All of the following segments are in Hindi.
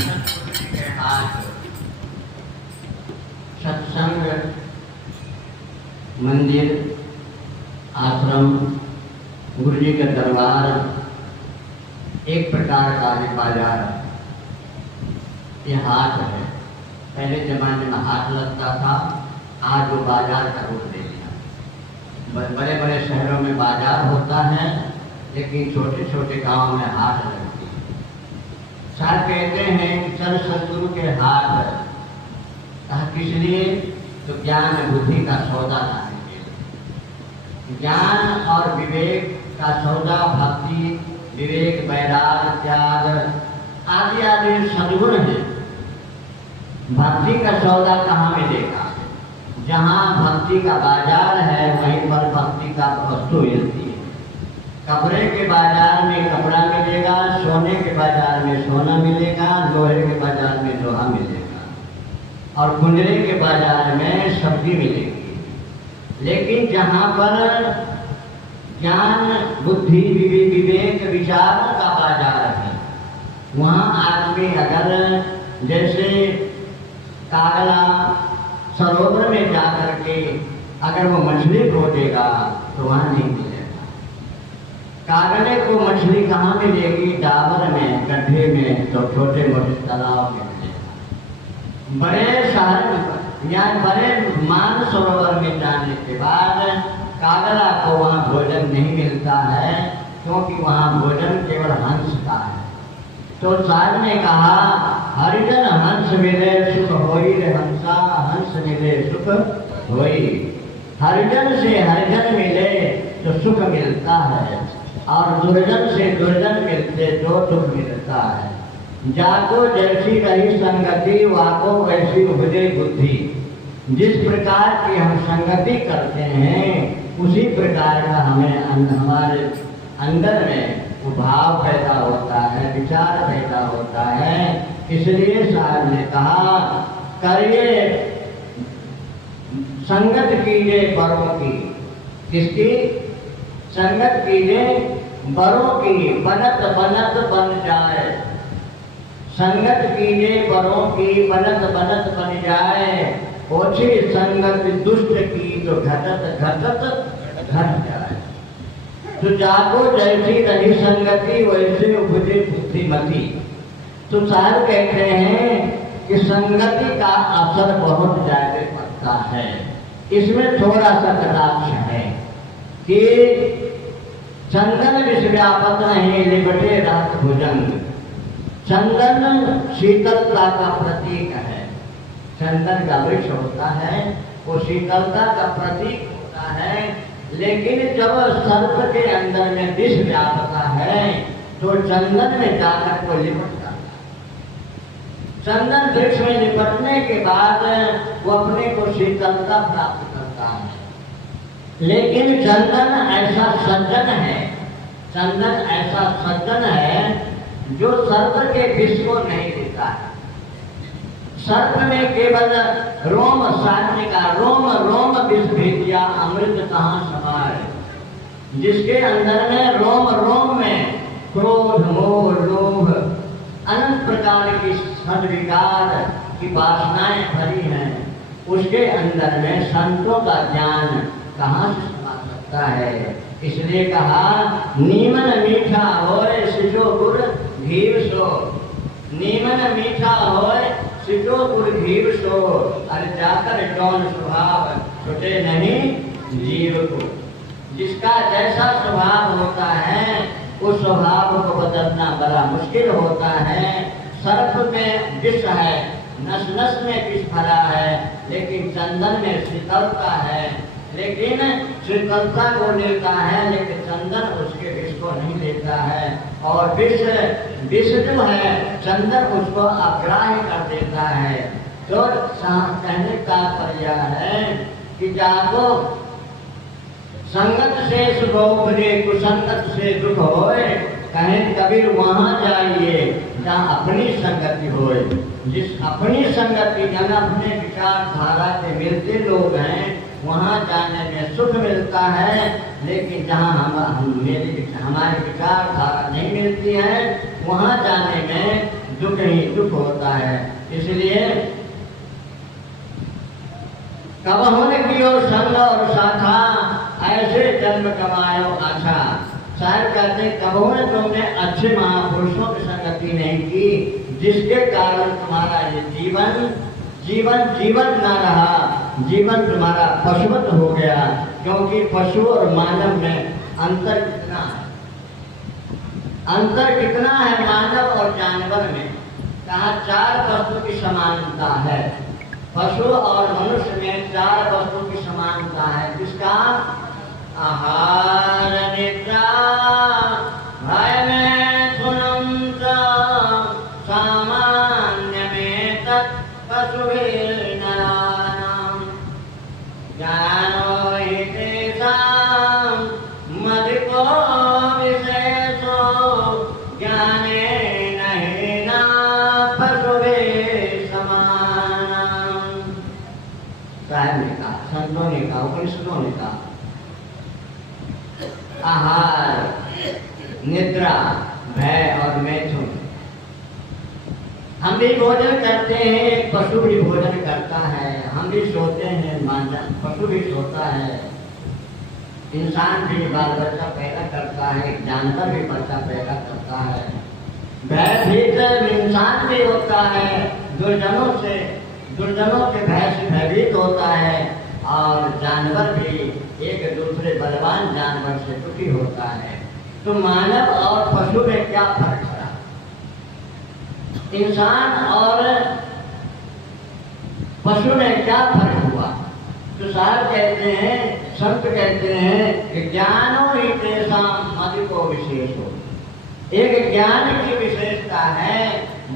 सत्पुरुष के हाथ, सत्संग, मंदिर, आश्रम, गुरु जी का दरबार एक प्रकार का भी बाजार है। ये हाट है। पहले जमाने में हाट लगता था, आज वो बाजार का रूप ले लिया। बड़े बड़े शहरों में बाजार होता है, लेकिन छोटे छोटे गांवों में हाट लगती है। साथ कहते हैं कि चल सदगुरु के हाट, कहा किस लिए? तो ज्ञान बुद्धि का सौदा लाने के लिए। ज्ञान और विवेक का सौदा भक्ति, विवेक, वैराग्य, त्याग आदि आदि सद्गुण है। भक्ति का सौदा कहाँ मिलेगा? जहाँ भक्ति का बाजार है वहीं पर भक्ति का वस्तु मिलती है। कपड़े के बाजार में कपड़ा मिलेगा, सोने के बाजार में सोना मिलेगा, लोहे के बाजार में लोहा मिलेगा, और कुंजरे के बाजार में सब्जी मिलेगी। लेकिन जहाँ पर ज्ञान बुद्धि विवेक विचार का बाजार है, वहाँ आदमी अगर जैसे कागला सरोवर में जाकर के अगर वो मछली खोजेगा तो वहाँ नहीं मिलेगा। कागले को मछली कहाँ मिलेगी? डाबर में, गड्ढे में, तो छोटे मोटे तालाब में मिलेगा। बड़े शहर या बड़े मान सरोवर में जाने के बाद कागला को वहाँ भोजन नहीं मिलता है, क्योंकि वहाँ भोजन केवल हंस का है। तो साहब ने कहा, हरिजन हंस मिले सुख होई रे हंसा, हंस मिले सुख होई। हरिजन से हरिजन मिले तो सुख मिलता है, और दुर्जन से दुर्जन मिलते तो दुख मिलता है। जाको जैसी रही संगति, वाको वैसी उपजे बुद्धि। जिस प्रकार की हम संगति करते हैं उसी प्रकार का हमें हमारे अंदर में वो भाव पैदा होता है, विचार पैदा होता है। इसलिए साहब ने कहा, करिए संगत कीजिए बड़ों की। किसकी संगत कीजिए? बड़ों की। बनत बनत बन जाए। संगत कीजिए बड़ों की, बनत बनत बन जाए। ओछी संगत दुष्ट की तो घटत घटत घट जाए। तो जाको जैसी रही संगति वैसे उपजे बुद्धिमती। तो साहब कहते हैं कि संगति का असर बहुत ज्यादा पड़ता है। इसमें थोड़ा सा कटाक्ष है कि चंदन विष व्यापक नहीं लिपटे रात भुजंग। चंदन शीतलता का प्रतीक है। चंदन का वृक्ष होता है, वो शीतलता का प्रतीक होता है। लेकिन जब सर्प के अंदर में विष व्यापता है तो चंदन में जाकर को लिपटता है। चंदन वृक्ष में लिपटने के बाद वो अपने को शीतलता प्राप्त करता है। लेकिन चंदन ऐसा सज्जन है, चंदन ऐसा सज्जन है जो सर्प के विष को नहीं लेता है। सर्प में केवल रोम साधने का रोम रोम विष भेदिया, अमृत कहाँ समाये। जिसके अंदर में रोम रोम में क्रोध मोह लोभ अनंत प्रकार की सद्विकार की वासनाएं भरी हैं, उसके अंदर में संतों का ज्ञान कहाँ से समा सकता है। इसलिए कहा, नीमन मीठा होए सिजो गुर घीव सो। नीमन मीठा होए सिजो गुर घीव सो। अरे जाकर जौन स्वभाव छुटे नहीं जीव को। जिसका जैसा स्वभाव होता है उस स्वभाव को बदलना बड़ा मुश्किल होता है। सर्प में विष है, नस नस में विष भरा है, लेकिन चंदन में शीतलता है। लेकिन शीतलता को लेता है, लेकिन चंदन उसके विष को नहीं लेता है। और विष जो है चंदन उसको अग्राह्य कर देता है। तो कहने का तात्पर्य है कि जाको संगत से सुख उपजे, कुसंगत से दुख होए। कहें कबीर वहाँ जाइए जहाँ अपनी संगति होए। जिस अपनी संगति जन अपने विचारधारा के मिलते लोग हैं वहाँ जाने में सुख मिलता है। लेकिन जहाँ हमारी विचारधारा नहीं मिलती है वहाँ जाने में दुख ही ही दुख होता है। इसलिए कबहुन कियो संग और साथा, ऐसे जन्म कमायो आशा। शायद कहते कबहुन तुमने अच्छे महापुरुषों की संगति नहीं की, जिसके कारण तुम्हारा ये जीवन न रहा, जीवन तुम्हारा पशुवत हो गया। क्योंकि पशु और मानव में अंतर कितना है, अंतर कितना है मानव और जानवर में? कहा 4 वस्तु की समानता है। पशु और मनुष्य में 4 वस्तु की समानता है। किसका? आहार निद्रा भय में सुनंत सामान्य में तत्पशुभिर्नराणाम् ज्ञानो हि तेषां मदिको विशेषो ज्ञानेन हीना पशुभिः समानम्। साहब ने कहा, संतों ने कहा, उपनिषदों ने कहा, आहार, निद्रा, भय और मैथुन। हम भी भोजन करते हैं, एक पशु भी भोजन करता है। हम भी सोते हैं, पशु भी सोता है। इंसान भी बाल बच्चा पैदा करता है, एक जानवर भी बच्चा पैदा करता है। भयभीत इंसान भी होता है, दुर्जनों के भय से भयभीत होता है। और जानवर भी एक दूसरे बलवान जानवर से दुखी होता है। तो मानव और पशु में क्या फर्क है? इंसान और पशु में क्या फर्क हुआ? तो साहब कहते हैं, संत कहते हैं कि ज्ञानो ही तेषां मदिको विशेषो। एक ज्ञान की विशेषता है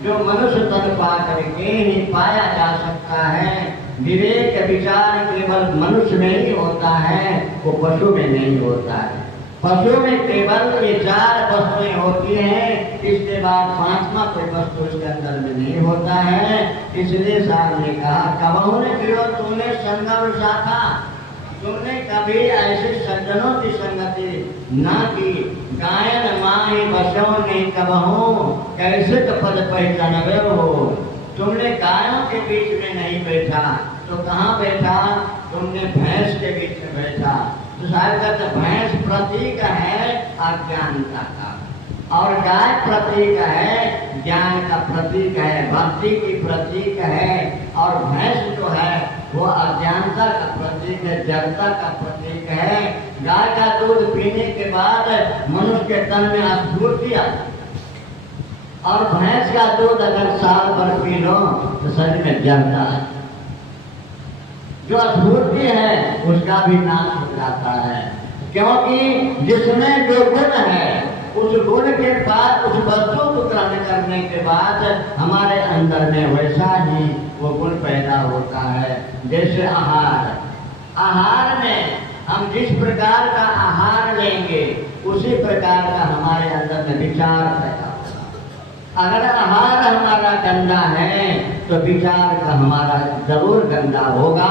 जो मनुष्य तन पा करके ही पाया जा सकता है। विवेक विचार केवल मनुष्य में ही होता है, वो पशु में नहीं होता है। पशु में केवल ये 4 वस्तुएं होती हैं, इसके बाद 5वां कोई वस्तु उसके अंदर में नहीं होता है। इसलिए साहब ने कहा, कबहुन कियो तूने संग और साथा, तुमने कभी ऐसे सज्जनों की संगति ना की। गायन माही बसो नहीं कबहू, कैसे तो पद पहचानवे हो। तुमने गायों के बीच में नहीं बैठा, तो कहाँ बैठा? तुमने भैंस के बीच में बैठा। तो साहब कहते भैंस प्रतीक है अज्ञानता का, और गाय प्रतीक है ज्ञान का प्रतीक है, भक्ति की प्रतीक है। और भैंस जो है वो अज्ञानता का प्रतीक है, जड़ता का प्रतीक है। गाय का दूध पीने के बाद मनुष्य के तन में स्फूर्ति आती है, और भैंस का दूध अगर साल भर पी लो तो शरीर में जड़ता है। जो स्फूर्ति है उसका भी नाश हो जाता है, क्योंकि जिसमें जो गुण है उस गुण के बाद, उस वस्तु को ग्रहण करने के बाद हमारे अंदर में वैसा ही वो गुण पैदा होता है। जैसे आहार में हम जिस प्रकार का आहार लेंगे उसी प्रकार का हमारे अंदर में विचार पैदा होगा। अगर आहार हमारा गंदा है तो विचार का हमारा जरूर गंदा होगा।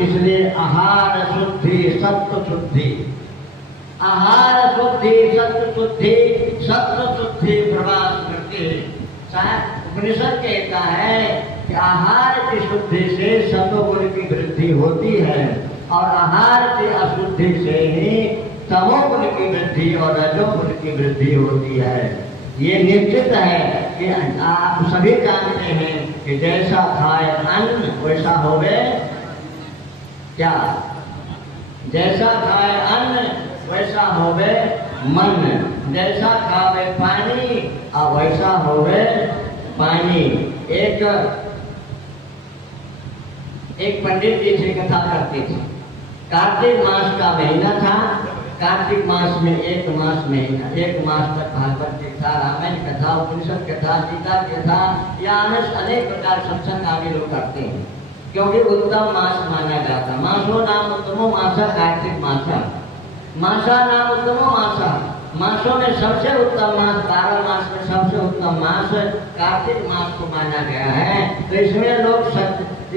इसलिए आहार शुद्धि सत्व शुद्धि, आहार शुद्धि सत्व शुद्धि, सत्व शुद्धि प्रवास करते। उपनिषद कहता है कि आहार की शुद्धि से सत्वगुण की वृद्धि होती है, और आहार की अशुद्धि से ही तमोगुण की वृद्धि और रजोगुण की वृद्धि होती है। ये निश्चित है कि आप सभी जानते हैं कि जैसा खाए अन्न वैसा होवे क्या? जैसा खाए अन्न वैसा होवे मन, जैसा खावे पानी और वैसा होवे पानी। एक पंडित जी से कथा करते थे। कार्तिक मास का महीना था। कार्तिक मास में एक मास तक भागवत कथा, रामायण कथा, उपनिषद कथा, गीता कथा या अनेक प्रकार सत्संग आदि लोग करते हैं, क्योंकि उत्तम मास माना जाता। मासो नाम उत्तमो मासा कार्तिक मासा, मासा नाम उत्तमो मासा। मासों में सबसे उत्तम मास, 12 मास में सबसे उत्तम मास कार्तिक मास को माना गया है। तो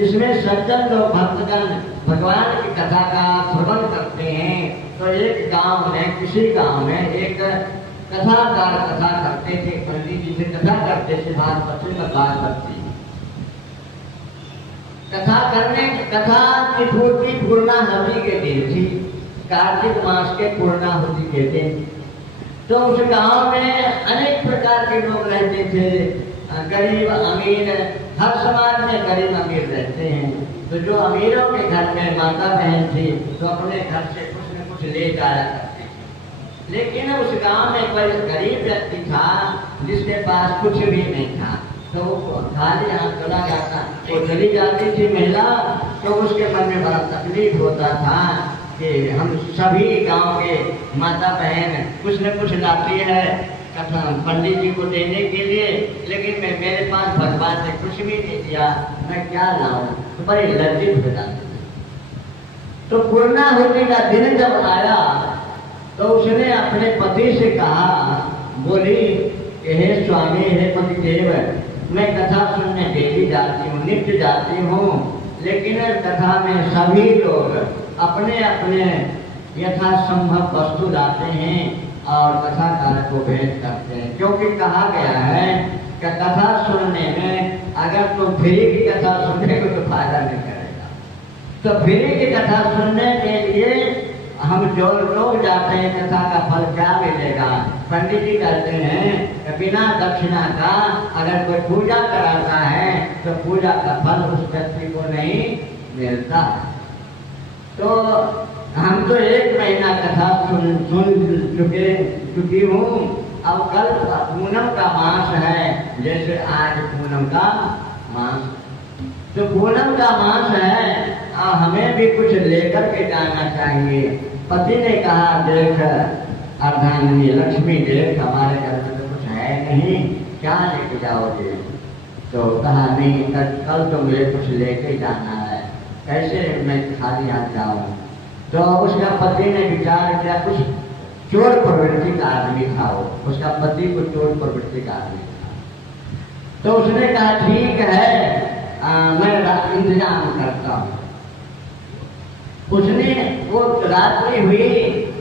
इसमें सज्जन लोग भक्तगण भगवान की कथा का श्रवण करते हैं। तो एक गांव में, किसी गांव में एक कथाकार कथा करते थे, पंडित जी से कथा करते थे, भागवती कथा की पूर्णाहुति के दिन थी, कार्तिक मास के पूर्णाहुति के दिन। तो उस गांव में अनेक प्रकार के लोग रहते थे, गरीब अमीर, हर समाज में गरीब अमीर रहते हैं। तो जो अमीरों के घर में माता बहन थी तो अपने घर से कुछ न कुछ ले जाया करते थे। लेकिन उस गांव में कोई गरीब व्यक्ति था जिसके पास कुछ भी नहीं था, तो वो खाली हाथ चला जाता, वो चली जाती थी महिला, तो उसके मन में बड़ा तकलीफ होता था कि हम सभी गांव के माता बहन कुछ न कुछ लाती है पंडित जी को देने के लिए, लेकिन मेरे पास भगवान ने कुछ भी नहीं दिया, मैं क्या लाऊं, तो बड़े लज्जित हो जाते। तो पूर्णाहुति का दिन जब आया तो उसने अपने पति से कहा, बोली हे स्वामी, हे पतिदेव, मैं कथा सुनने डेली जाती हूँ, नित्य जाती हूँ, लेकिन कथा में सभी लोग अपने अपने यथासंभव वस्तु लाते हैं और कथाकार को भेंट करते हैं, क्योंकि कहा गया है कि कथा सुनने में अगर तुम फ्री की कथा सुनेगे तो फायदा नहीं करेगा। तो फ्री की कथा सुनने के लिए हम जो लोग जाते हैं, कथा का फल क्या मिलेगा? पंडित जी कहते हैं कि बिना दक्षिणा का अगर कोई पूजा कराता है तो पूजा का फल उस व्यक्ति को नहीं मिलता। तो हम तो 1 महीना कथा सुन चुकी हूँ। अब कल पूनम का मास है, जैसे आज पूनम का मास, तो पूनम का मास है, हमें भी कुछ लेकर के जाना चाहिए। पति ने कहा, देख अर्धांगिनी लक्ष्मी, देख हमारे घर में तो कुछ है नहीं, क्या लेके जाओगे? तो कहा नहीं, कल तो मुझे कुछ लेके जाना है, कैसे मैं खाली हाथ जाऊँ? तो उसका पति ने विचार किया, कुछ चोर प्रवृत्ति का आदमी था वो, उसका पति को चोर प्रवृत्ति का आदमी था। तो उसने कहा ठीक है, मैं इंतजाम करता हूँ। उसने वो रात्रि हुई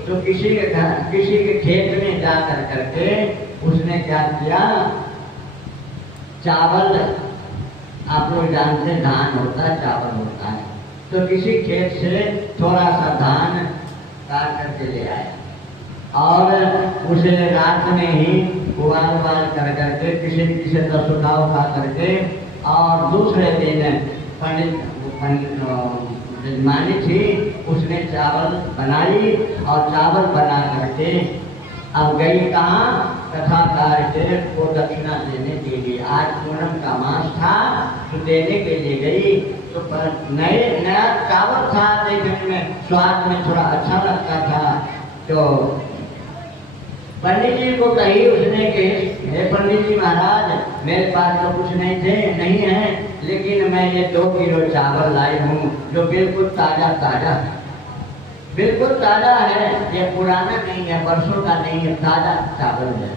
तो किसी के खेत में जा करके उसने क्या किया, चावल, आप लोग जानते हैं धान होता है, चावल होता है, तो किसी खेत से थोड़ा सा धान काट करके ले आया और उसे रात में ही उबाल करके किसी से उठा करके, और दूसरे दिन पंडित जजमानी थी, उसने चावल बनाई और चावल बना करके अब गई कहाँ? कथाकार को दक्षिणा देने के लिए। आज पूनम का मास था तो देने के लिए गई, तो नया चावल था, देखने में स्वाद में थोड़ा अच्छा लगता था। तो पंडित जी को कही उसने कि हे पंडित जी महाराज, मेरे पास तो कुछ नहीं है, लेकिन मैं ये 2 किलो चावल लाई हूँ जो बिल्कुल ताजा है, बिल्कुल ताजा है, ये पुराना नहीं है, बरसों का नहीं है, ताजा चावल है।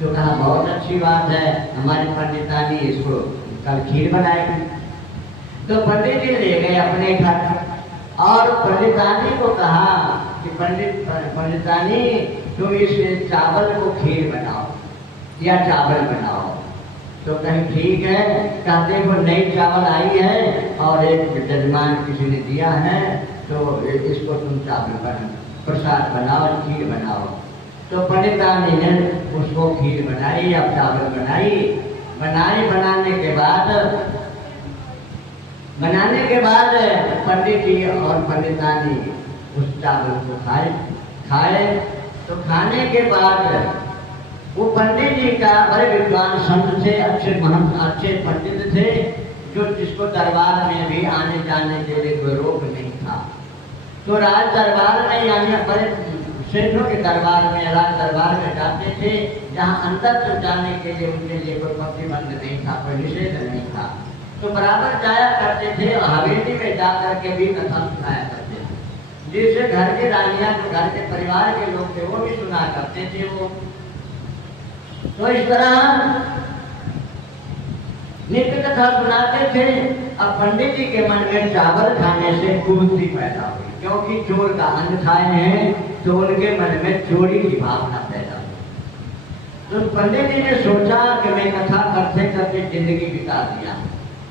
तो कहा बहुत अच्छी बात है, हमारी पंडितानी इसको कल खीर बनाएगी। तो पंडित जी ले गए अपने घर और पंडितानी को कहा कि पंडितानी तुम इस चावल को खीर बनाओ या चावल बनाओ। तो कहीं ठीक है, कहते वो नई चावल आई है और एक जजमान किसी ने दिया है, तो इसको तुम चावल प्रसाद बनाओ, खीर बनाओ। तो पंडितानी ने उसको खीर बनाई, अब चावल बनाने के बाद पंडित जी और पंडितानी उस चावल को खाए। तो खाने के बाद वो पंडित जी का बड़े विद्वान संत थे, अच्छे पंडित थे, जिसको दरबार में भी आने जाने के लिए कोई रोक नहीं था। तो राज दरबार में आने, बड़े सेठों के दरबार में, राज दरबार में जाते थे, जहाँ अंदर तक जाने के लिए उनके लिए कोई प्रतिबंध नहीं था, कोई निषेध नहीं था। तो बराबर जाया करते थे, हवेली में जाकर के भी कथा सुनाया करते थे, जिससे घर की रानियां, जो घर के परिवार के लोग थे, वो भी सुना करते थे वो। तो इस तरह नित्य कथा सुनाते थे। अब पंडित जी के मन में चावल खाने से कुबुद्धि पैदा हुई, क्योंकि चोर का अन्न खाए हैं, तो उनके मन में चोरी की भावना पैदा हुई। तो पंडित जी ने सोचा कि मैं कथा करते करते जिंदगी बिता दिया,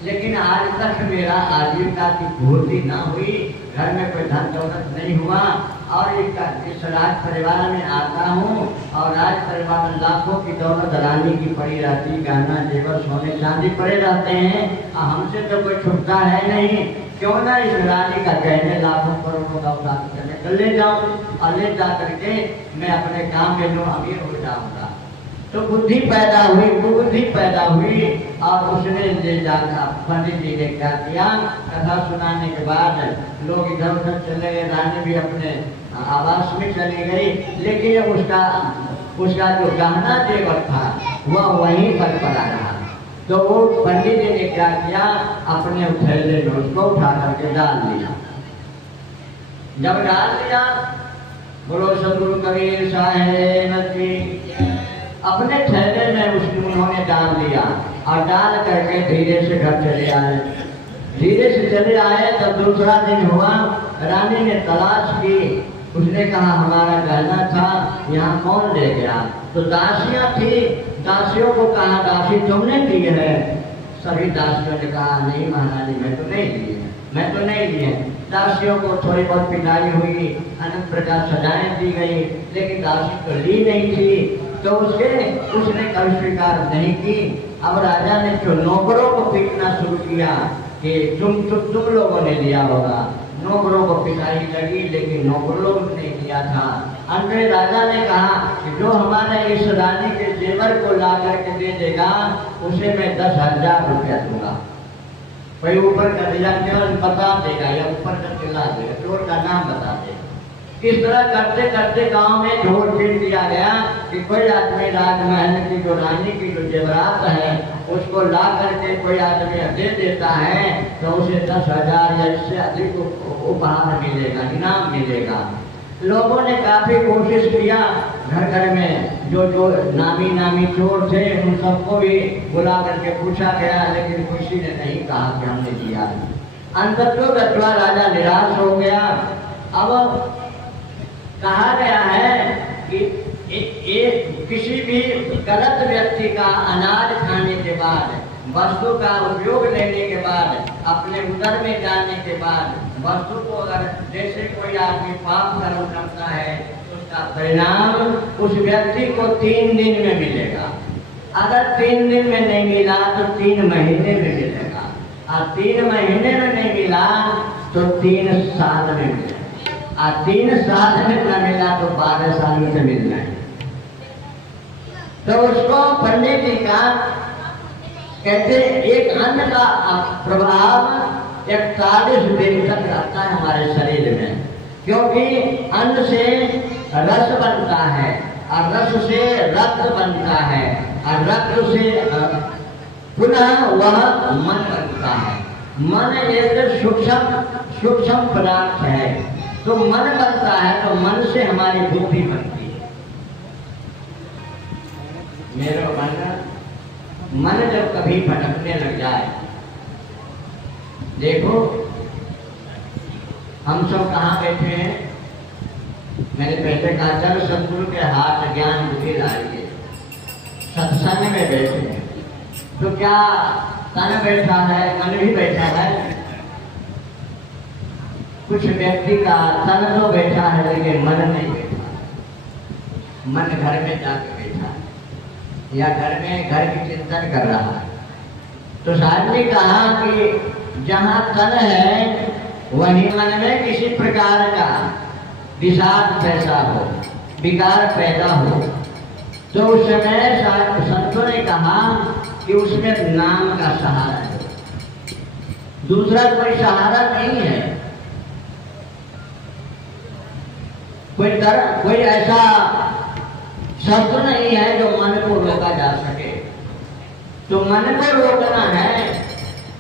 लेकिन आज तक मेरा आजीविका की पूर्ति ना हुई, घर में कोई धन दौलत नहीं हुआ, और इस राज परिवार में आता हूँ और राज परिवार में लाखों की दौलत रानी की पड़ी रहती, गहना जेवर सोने चांदी पड़े रहते हैं, हमसे तो कोई छुटता है नहीं, क्यों ना इस रानी का कहने लाखों करोड़ों का उठा कर ले जाऊं और ले जा करके मैं अपने काम में लूँ, अमीर हो जाऊंगा। तो बुद्धि पैदा हुई, बुद्धि पैदा हुई, और उसने ले जाकर पंडित जी ने क्या किया, कथा सुनाने के बाद लोग इधर उधर चले गए, रानी भी अपने आवास में चली गई, लेकिन उसका जो गहना जेवर था वह वहीं पर पड़ा रहा। तो वो पंडित जी ने क्या किया, अपने थैले में उसको उठा करके डाल दिया। जब डाल दिया, बोलो सदगुरु कबीर साहेब की, अपने थैले में उन्होंने डाल दिया और डाल करके धीरे से घर चले आए। धीरे से चले आए, तब दूसरा दिन हुआ, रानी ने तलाश की, उसने कहा हमारा गहना था, यहाँ कौन ले गया? तो दासियां थी, दासियों को कहा दासी तुमने दी है? सभी दासियों ने कहा नहीं महारानी, मैं तो नहीं लिए, मैं तो नहीं लिए। दासियों को थोड़ी बहुत पिटाई हुई, अनेक प्रकार सजाएं दी गई, लेकिन दासी तो ली नहीं थी, तो उसने कभी स्वीकार नहीं की। अब राजा ने जो नौकरों को पीटना शुरू किया कि तुम लोगों ने लिया होगा, नौकरों को पिटाई लगी, लेकिन नौकरों ने नहीं लिया था। अंत में राजा ने कहा कि जो हमारे इस रानी के जेवर को ला करके दे देगा, उसे मैं 10,000 रुपया दूंगा। कोई ऊपर का दिया बता देगा या ऊपर का चिल्ला देगा, चोर का नाम बता देगा। इस तरह करते करते गांव में ढोल पीट दिया गया कि कोई आदमी राजमहल की जो रानी की जो जेवरात है उसको ला करके कोई आदमी दे देता है तो उसे 10,000 या इससे अधिक उपहार मिलेगा, इनाम मिलेगा। लोगों ने काफी कोशिश किया, घर घर में जो नामी चोर थे उन सबको भी बुला करके पूछा गया, लेकिन किसी ने नहीं कहा कि हमने दिया। अंततः राजा निराश हो गया। अब कहा गया है कि किसी भी गलत व्यक्ति का अनाज खाने के बाद, वस्तु का उपयोग लेने के बाद, अपने उदर में जाने के बाद वस्तु को अगर जैसे कोई आदमी पाप कर्म करता है तो उसका परिणाम उस व्यक्ति को 3 दिन में मिलेगा। अगर 3 दिन में नहीं मिला तो 3 महीने में मिलेगा, और 3 महीने में नहीं मिला तो 3 साल में मिलेगा, और 3 साल में न मिला तो 12 साल में मिल जाए। तो उसको पंडित जी का कहते एक अन्न का प्रभाव 41 दिन तक रहता है हमारे शरीर में, क्योंकि अन्न से रस बनता है, और रस से रक्त बनता है, और रक्त से पुनः वह मन बनता है। मन एक सूक्ष्म पदार्थ है, तो मन बनता है, तो मन से हमारी बुद्धि बनती है। मेरा मन जब कभी भटकने लग जाए, देखो हम सब कहाँ बैठे हैं, मैंने पहले कहा चल सतगुरु के हाथ ज्ञान बुद्धि लाइए, सत्संग में बैठे हैं, तो क्या तन बैठा है, मन भी बैठा है। कुछ व्यक्ति का तन तो बैठा है लेकिन मन नहीं बैठा, मन घर में जाके बैठा है या घर की चिंतन कर रहा है। तो साहब ने कहा कि जहाँ तन है वहीं मन में किसी प्रकार का विषाद पैदा हो, विकार पैदा हो, तो उस समय संतों ने कहा कि उसमें नाम का सहारा है, दूसरा कोई सहारा नहीं है। कोई ऐसा शब्द नहीं है जो मन को रोका जा सके। तो मन को रोकना है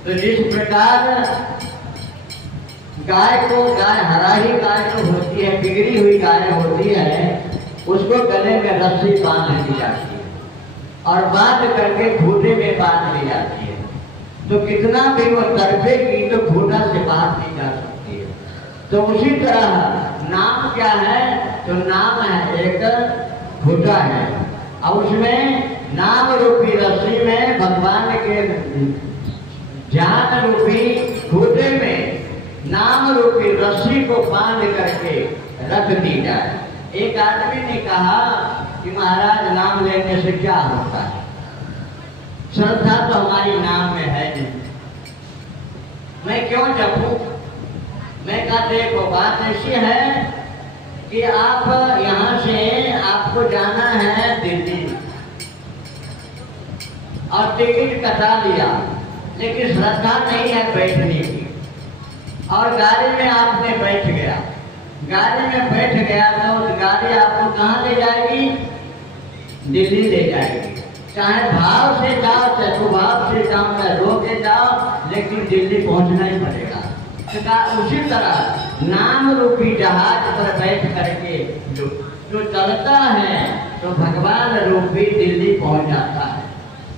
तो जिस प्रकार गाय हराही गाय जो होती है, बिगड़ी हुई गाय होती है, उसको गले में रस्सी बांध दी जाती है और बांध करके खूंटे में बांध दी जाती है। तो कितना भी वो तड़पेगी तो खूंटा से बांध दी जा सकती है। तो उसी तरह नाम क्या है, तो नाम है एक खूंटा है, और उसमें नाम रूपी रस्सी में भगवान के ज्ञान रूपी खूटे में नाम रूपी रस्सी को बांध करके रख दी जाए। एक आदमी ने कहा कि महाराज नाम लेने से क्या होता है, श्रद्धा तो हमारी नाम में है नहीं, मैं क्यों जपूं? मैं कहा देखो बात ऐसी है कि आप यहाँ से आपको जाना है दिल्ली और टिकट कटा लिया, लेकिन श्रद्धा नहीं है बैठने की, और गाड़ी में आपने बैठ गया, गाड़ी में बैठ गया तो गाड़ी आपको कहाँ ले जाएगी? दिल्ली ले जाएगी। चाहे भाव से जाओ चाहे स्वभाव से जाओ चाहे रो के जाओ, लेकिन दिल्ली पहुंचना ही पड़ेगा। तो उसी तरह नाम रूपी जहाज पर बैठ करके जो चलता है तो भगवान रूपी दिल्ली पहुंच जाता है।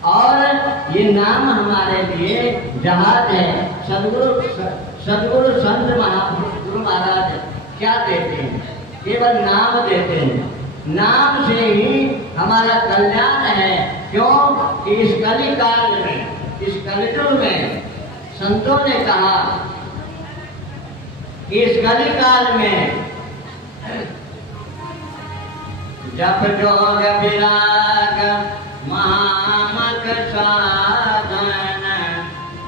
और ये नाम हमारे लिए जहाज है। सदगुरु संत महापुरुष गुरु महाराज क्या देते हैं? केवल नाम देते हैं। नाम से ही हमारा कल्याण है। क्यों कि इस कली काल में, इस कलियुग में संतों ने कहा कि इस कली काल में जप जोग विराग महामक साधन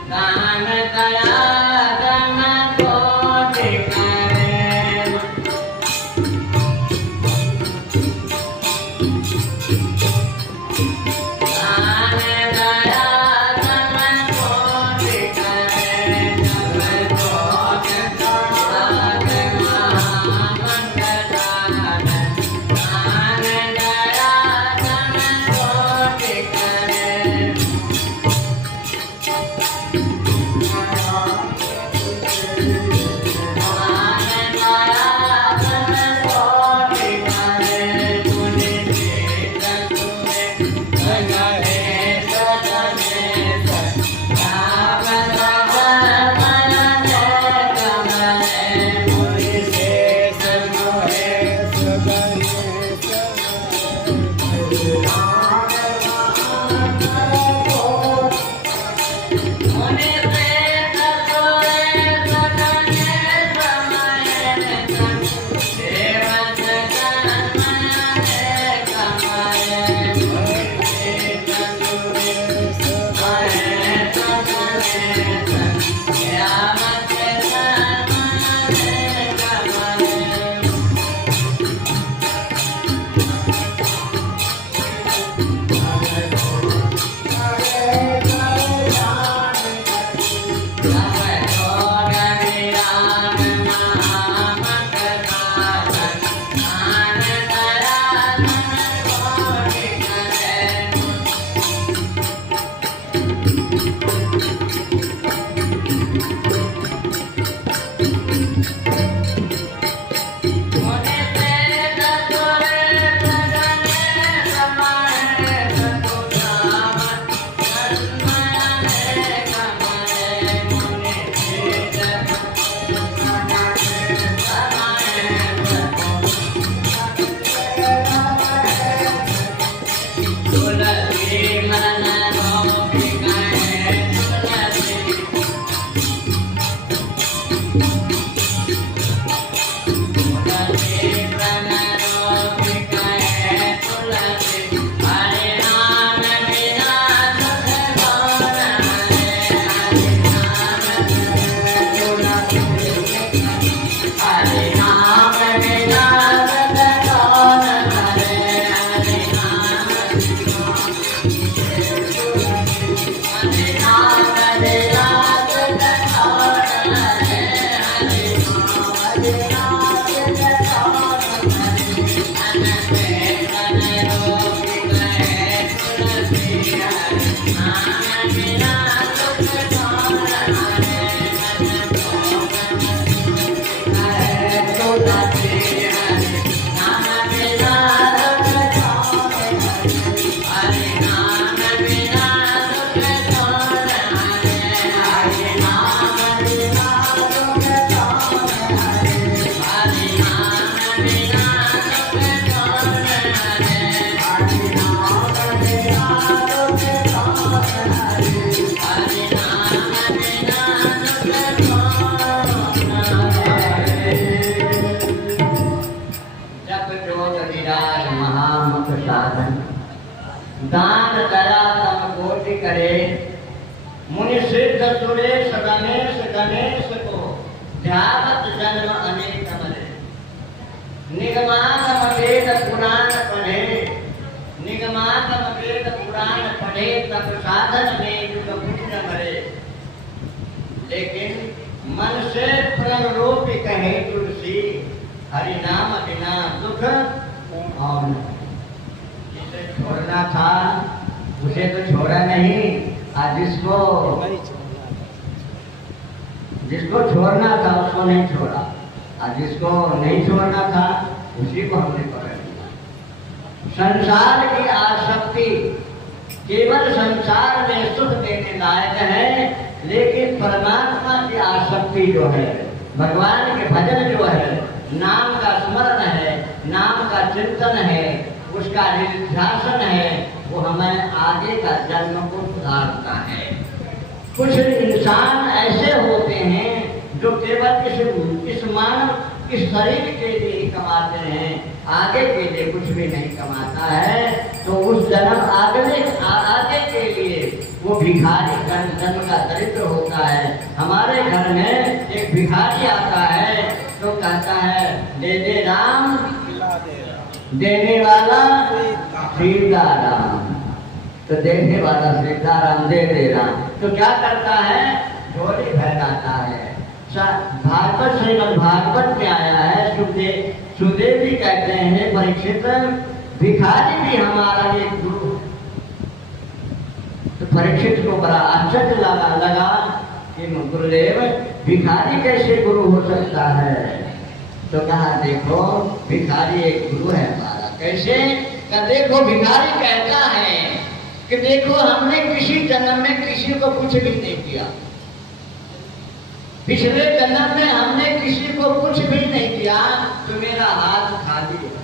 दान दया मुनि सिद्ध सुरेश गणेश गणेश को ध्यावत जन्म अनेक मरे। निगमागम वेद पुराण पढ़े, निगमागम वेद पुराण पढ़े, तब साधन में युग पुण्य मरे। लेकिन मन से प्रण रूप कहे तुलसी, हरि नाम बिना दुख और जिसे छोड़ना था उसे तो छोड़ा नहीं, आज जिसको छोड़ना था उसको नहीं छोड़ा, आज जिसको नहीं छोड़ना था उसी को हमने पकड़ लिया। संसार की आसक्ति केवल संसार में सुख देने लायक है, लेकिन परमात्मा की आसक्ति जो है, भगवान के भजन जो है, नाम का स्मरण है, नाम का चिंतन है, उसका निध्यासन है, वो हमें आगे का जन्म को सुधारता है। कुछ इंसान ऐसे होते हैं जो केवल इस मानव इस शरीर के लिए कमाते हैं, आगे के लिए कुछ भी नहीं कमाता है, तो उस जन्म आगे के लिए वो भिखारी जन्म का दरिद्र होता है। हमारे घर में एक भिखारी आता है तो कहता है दे दे राम, देने वाला सीताराम, तो देने वाला सीताराम दे दे राम। तो क्या करता है, झोली फैलाता है। भागवत श्रीमद् भागवत में आया है, सुदेव जी कहते हैं परीक्षित भिखारी भी हमारा एक गुरु। तो परीक्षित को बड़ा आश्चर्य लगा कि गुरुदेव भिखारी कैसे गुरु हो सकता है। तो कहा देखो भिखारी एक गुरु है हमारा। कैसे? का देखो भिखारी कहता है कि देखो हमने किसी जन्म में किसी को कुछ भी नहीं किया, पिछले जन्म में हमने किसी को कुछ भी नहीं किया, तो मेरा हाथ खाली है।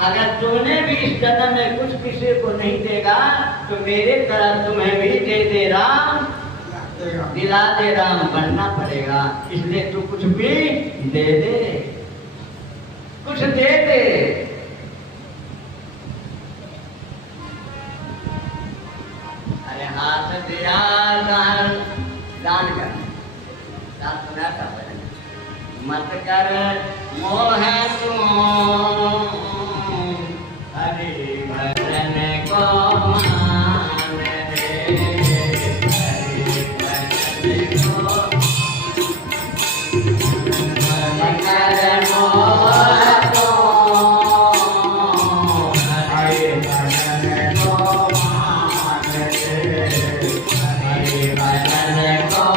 अगर तुमने भी इस जन्म में कुछ किसी को नहीं देगा तो मेरे तरफ तुम्हें भी दे दे राम, दिला दे राम बनना पड़ेगा। इसलिए तू कुछ भी दे दे, कुछ दे दे। अरे हाथ दिया दान कर, मत कर मोह तू हरि भजन को मान रे, हरि भजन को मत कर मोह तू हरि भजन को मान रे, हरि भजन को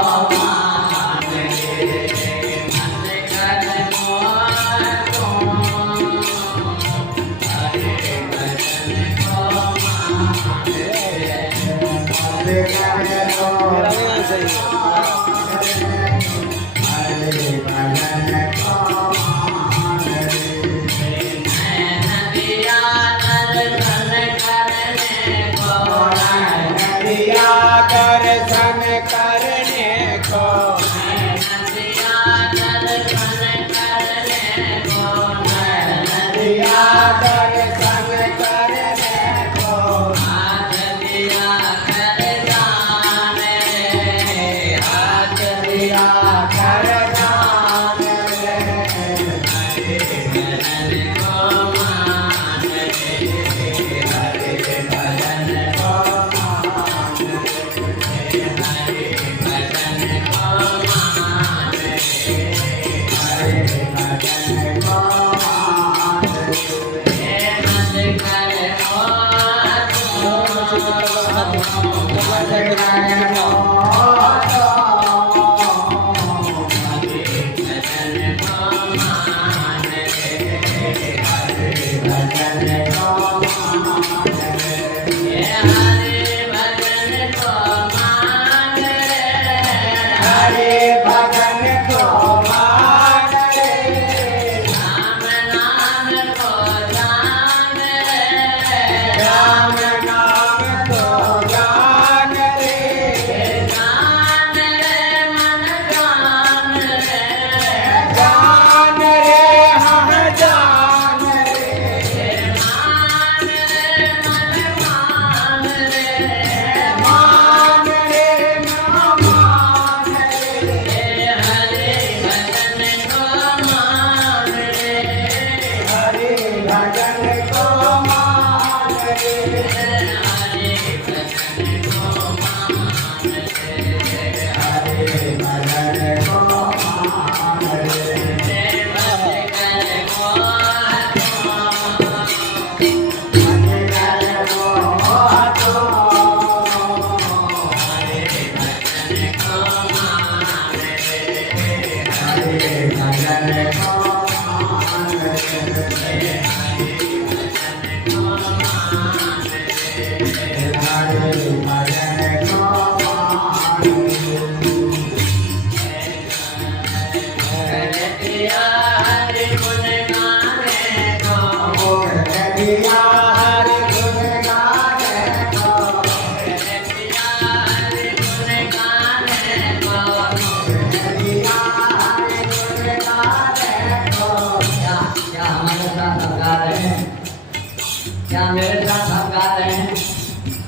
क्या मेरे साथ आप गा रहे हैं?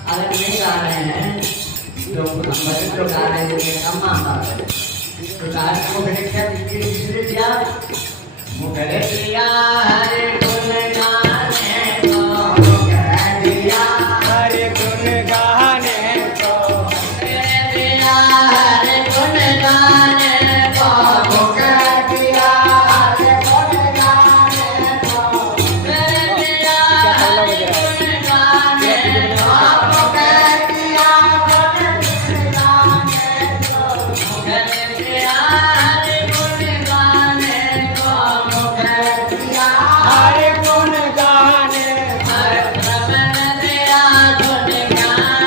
अरे नहीं गा रहे हैं, जो भजन जो गा रहे हैं, जो अम्मा गा रहे हैं, तो गाने को मैंने क्या किसने दिया? मुझे दिया हरे गुण गाने को, मुझे दिया हरे गुण गाने को, मुझे दिया हरे गुण गाने को, मुझे दिया हरे गुण गाने को, मुझे दिया हरे गुण गाने को, मुझे दिया हरे गुण गाने को, मुझे दिया हरे गुण गाने को, मुझे दिया हरे गुण गाने, हरे प्रभु दिया गुण गाने,